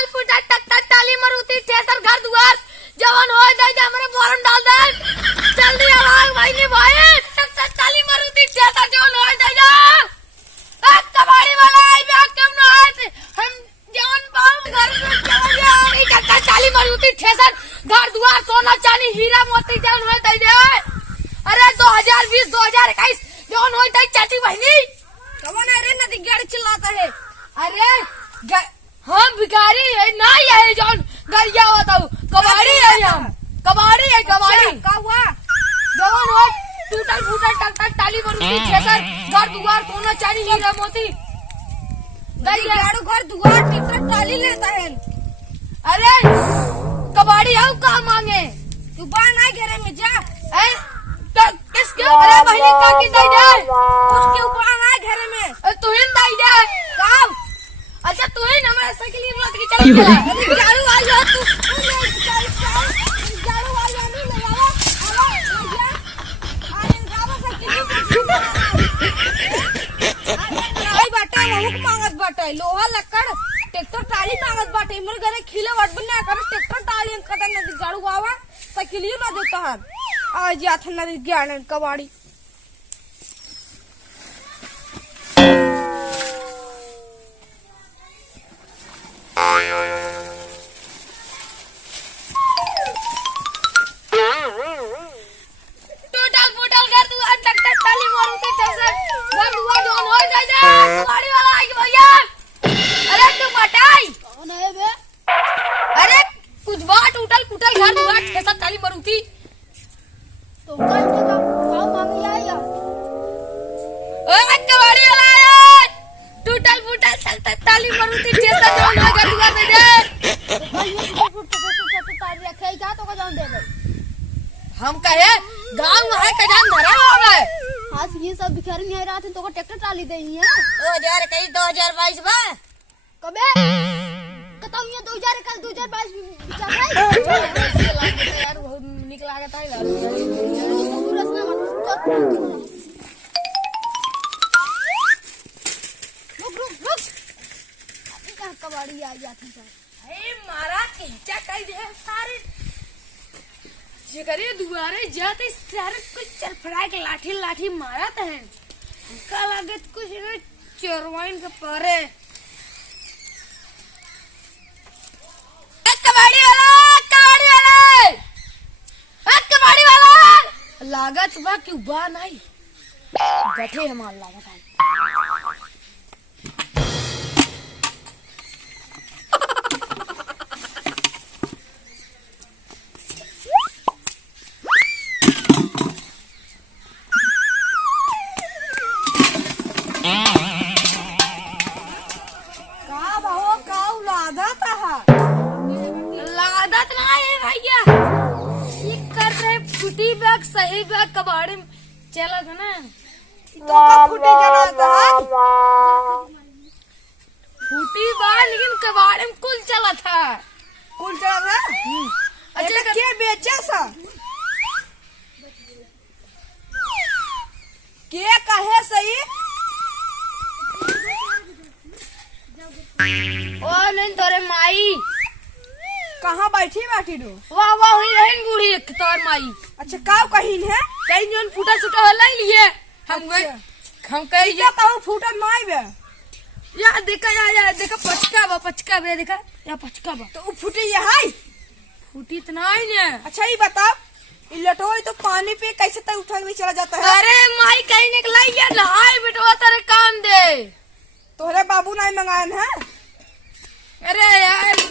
टूटल फूटल टक टक टाली मरुती ठेसर घर दुआर जवन होय दे हमरे मोरन डाल दे जल्दी आवाज भाई ने भाई टक टक टाली मरुती ठेसर जवन होय दे कबाड़ी वाला आई बे क्यों ना आए हम जवन बाऊ घर में चल गया टक टक टाली मरुती ठेसर घर दुआर सोना चांदी हीरा मोती जवन होय दे अरे 2020 2021 जवन होय दे चाची बहनी कौन अरे नदी गाड़ी चिल्लाता है अरे हम भिखारी है ना ये जौन गरिया होता हूँ कबाड़ी है हम कबाड़ी है कबाड़ी का हुआ जौन हो टूटल फूटल टक टक टाली मरुती ठेसर घर दुआर सोना चांदी हीरा मोती गरिया घर दुआर ट्रैक्टर टाली लेता है अरे कबाड़ी हम कहाँ मांगे तू बाहर ना घेरे में जा किसके अरे बहनी का की दे दे उसके ऊपर ना घेरे में तू ही दे दे काम अच्छा तू ही हमारे साइकिल की बुला के चल झाड़ू आ जा तू झाड़ू आ जा नहीं लगावा अरे गावा साइकिल आई बाटे बहुत मांगत बाटे लोहा लक्कड़ ट्रैक्टर टाली मांगत बाटे मोर घरे खिले वट बन्ना कर ट्रैक्टर टाली कदम नदी झाड़ू आवा साइकिल ही ना देता है आज या था नदी ज्ञान कबाड़ी हम कहे गांव में है कजान धरा होगा आज ये सब भिखारी नहीं रहा थे तो ट्रैक्टर टाली देनी है 2022 में कबे खत्म ये 2021 2022 विचार है यार बहुत निक लागत है सूरज ना रुक अभी का कबाड़ी आ जाती है ए मारा खींचा कई दे सारे जेकरे दुआरे जाते सारे कुछ चरफड़ा के लाठी लाठी मारत है का लागत कुछ ने चरवाइन के पारे कबाड़ी वाला लागत बा कि बा नहीं गठे हमार लागत है सही बैग कबाड़ी चला था ना तो फूटी जना था फूटी बार लेकिन कबाड़ी में कुल चला था अच्छा क्या बेचा सा क्या कहे सही ओ नहीं तोरे माई कहाँ बैठी डो वाह वाह हुई रहन बूढ़ी तोर माई अच्छा काव कहिन है कहीं जोन फूटा छूटा होला लिए हम कहीं जाता हूँ फूटा माई बे या देखा पचका बे देखा या पचका बा तो फूटी ये हाय फूटी इतना ही ने अच्छा ये बताओ ये लटोई तो पानी पे कैसे तक उठा के चला जाता है अरे माई कहीं निकला या नहाए बेटवा तेरे काम दे तोरे बाबू नहीं मंगाए है अरे यार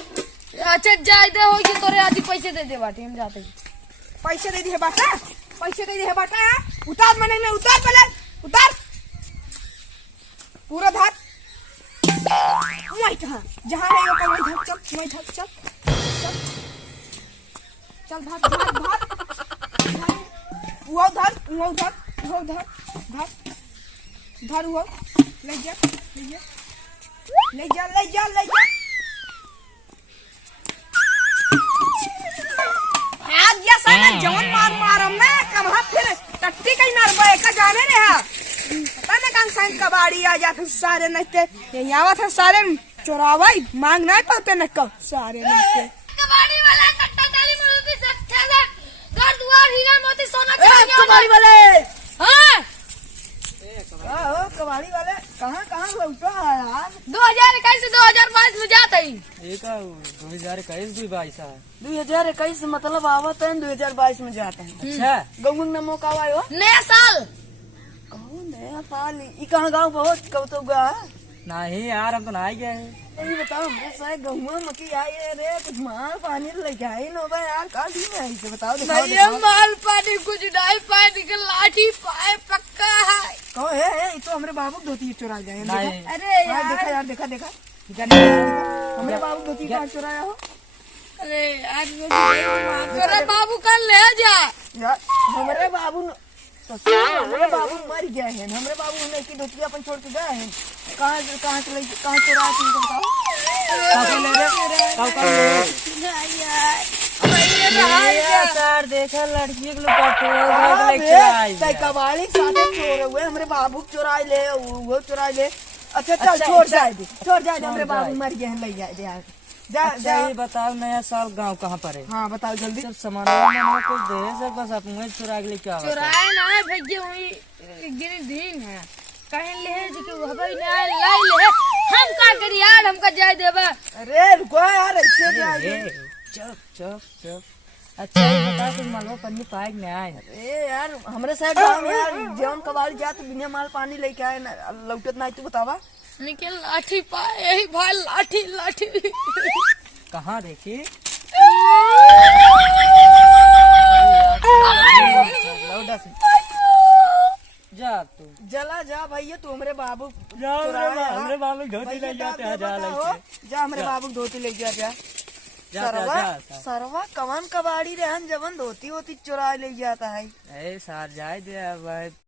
अच्छा जाए दे होगी तोरे आदि पैसे दे बाटे हम जाते पैसे दे दी है बाटा उतार मने में उतार पहले उतार पूरा धार वही कहाँ जहाँ है वही धार चल धार वो धार ले जा जवन मार हमने कहाँ फिर टट्टी कहीं मारबे का जाने रे हा पता न कौन सा कबाड़ी आ जाते सारे नचते यहाँ था सारे चोरावाई मांग नहीं पाते न कब सारे नक्के कबाड़ी वाला कट्टा डाली मारुति से ठेला घर दुआर हीरा मोती सोना चांदी कबाड़ी वाले हाँ हो कबाड़ी वाले कहाँ कहाँ लौटा है यार 2021 से 2022 में जाता ही 2021 मतलब आवत है 2022 में जाते हैं। अच्छा गंगू न मौका आए हो नया साल कहूँ नया साल ई कहाँ गाँव बहुत कब तो गा नहीं यार हम तो नहा गए हैं। ये बताओ हमरे साथ गहुआ मकी आई है रे कुछ माल पानी लेके आई नो भाई यार काल दी में आई से बताओ भैया माल पानी कुछ नहीं पानी का लाठी पाए पक्का है कहो है ये तो हमरे बाबू धोती चुरा गए नहीं अरे देखा यार यार देखा देखा क्या नहीं हमरे बाबू धोती कहाँ चुराया हो अरे यार मेरा बाबू कल ले जा यार हमरे बाबू हमरे बाबू मर गए हैं हमरे बाबू ने की धोती अपन छोड़ के गए हैं कहाँ कहाँ चुराया तुमको बताओ सर देखा लड़की के लोग कबाड़ी साथे चोर हुए हमरे बाबू चुराए ले वो चुराए ले अच्छा चल छोड़ जाए दे हमरे बाबू मर गए हैं ले जाए दे यार जा जा ये बताओ नया साल गांव कहाँ पर है? हाँ बताओ जल्दी सब सामान वामान कुछ दे सर बस अपन चुरा के लेके आवा चुराए ना है भैया वही गिरी दिन है कहीं ले जी के हवाई ना लाई ले हम का करी यार हमका जाय देबा अरे रुको यार ऐसे जाए चुप चुप चुप अच्छा ये बता कुछ मालवा पन्नी पाए नहीं आए ए यार हमरे साइड गाँव में यार जौन कबाड़ी जात बिना माल पानी लेके आए ना लौटत नहीं तू बतावा लेकिन लाठी पाए यही भाई लाठी लाठी कहाँ देखी लौटा से जा तू जला जा भैया तू हमरे बाबू जा हमरे बाबू धोती ले जाते हैं जा जा हमरे बाबू धोती ले जा जा सरवा सरवा कवन कबाड़ी रहन जवन धोती होती चुरा ले जाता है ए सार जाए दे अब